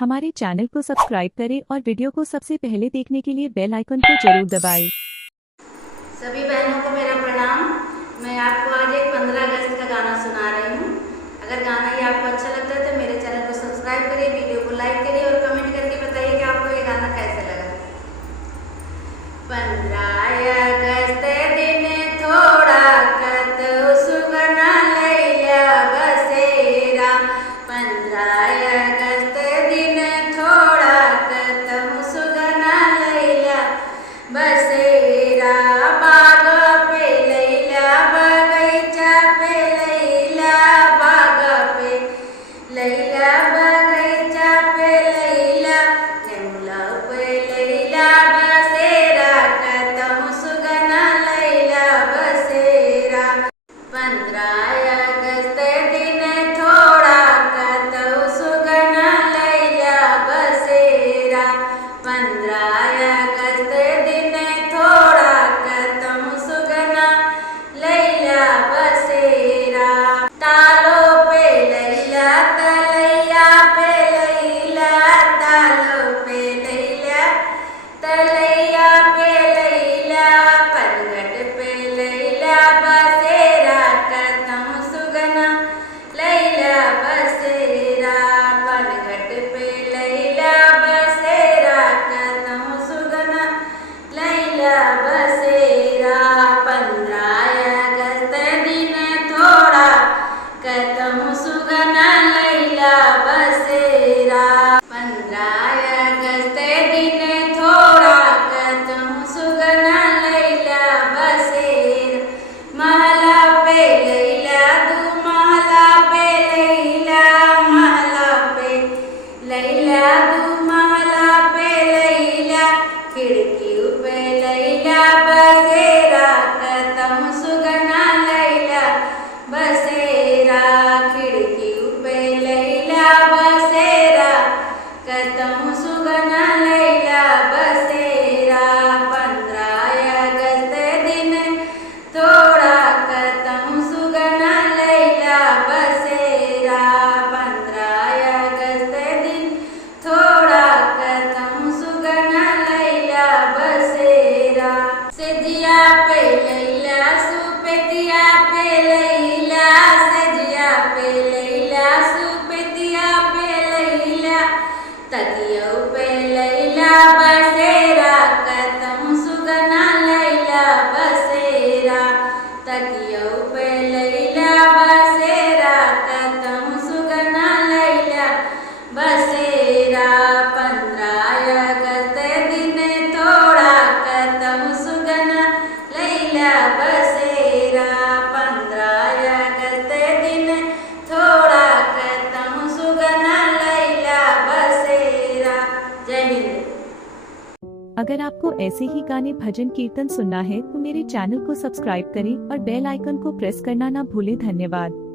हमारे चैनल को सब्सक्राइब करें और वीडियो को सबसे पहले देखने के लिए बेल आइकन को जरूर दबाएं। सभी बहनों को मेरा प्रणाम। मैं आपको आज एक 15 अगस्त का गाना सुना रही हूँ। अगर गाना ये आपको अच्छा लगता है तो मेरे चैनल को सब्सक्राइब करिए, वीडियो को लाइक करिए और कमेंट करके बताइए कि आपको ये गाना कैसा लगा। 15 अगस्त दिन थोड़ा कत सुगना लैया बसेरा। 15 अगस्त दिन थोड़ा कत सुगना लैया बसेरा। बाग पे लैला बगैचा पे लैला, बाग पे लैला बगैचा पे लैला, नेमुला पे लैला बसेरा, कतम सुगना लैला बसेरा। 15 अगस्त दिन थोड़ा कत सुगना लैला बसेरा। 15 अगस्त दिन थोड़ा कतम सुगना लैला बसेरा। तालो पे लैला तलैया पे लैला, तालो पे लैला तलैया पे लैला, पलगट पे लैला बसेरा, कतम सुगना लैला बसेरा। पलगट पे लैला बसेरा, कतम सुगना लैला बसेरा। 15 अगस्त दिन थोड़ा कतम सुगना लैला बसेरा। 15 अगस्त दिन थोड़ा कतम सुगना लैला बसेरा। महला पे लैला दू महला पे लैला, महला पे लैला दू महला पे लैला, खिड़की पे लैला बसेरा, कतम सुगना लैला बसेरा। खिड़की पे लैला बसेरा, कतम सुगना लैला बसेरा। 15 अगस्त दिन थोड़ा कतम सुगना लैला बसेरा। 15 अगस्त दिन थोड़ा कतम सुगना लैला बसेरा। सेजिया पे लैला सुपेतिया पे लैला, सेजिया पे लैला सुपेतिया पे लैला, तकिया पे लैला बसेरा, कतम सुगना लैला बसेरा। तकिया पे लैला बसेरा, कतम सुगना लैला बसेरा। 15 अगस्त दिन थोड़ा कतम सुगना लैला बसेरा। 15 अगस्त दिन थोड़ा कतम सुगना लैला बसेरा। जय हिंद। अगर आपको ऐसे ही गाने भजन कीर्तन सुनना है तो मेरे चैनल को सब्सक्राइब करें और बेल आइकन को प्रेस करना ना भूलें। धन्यवाद।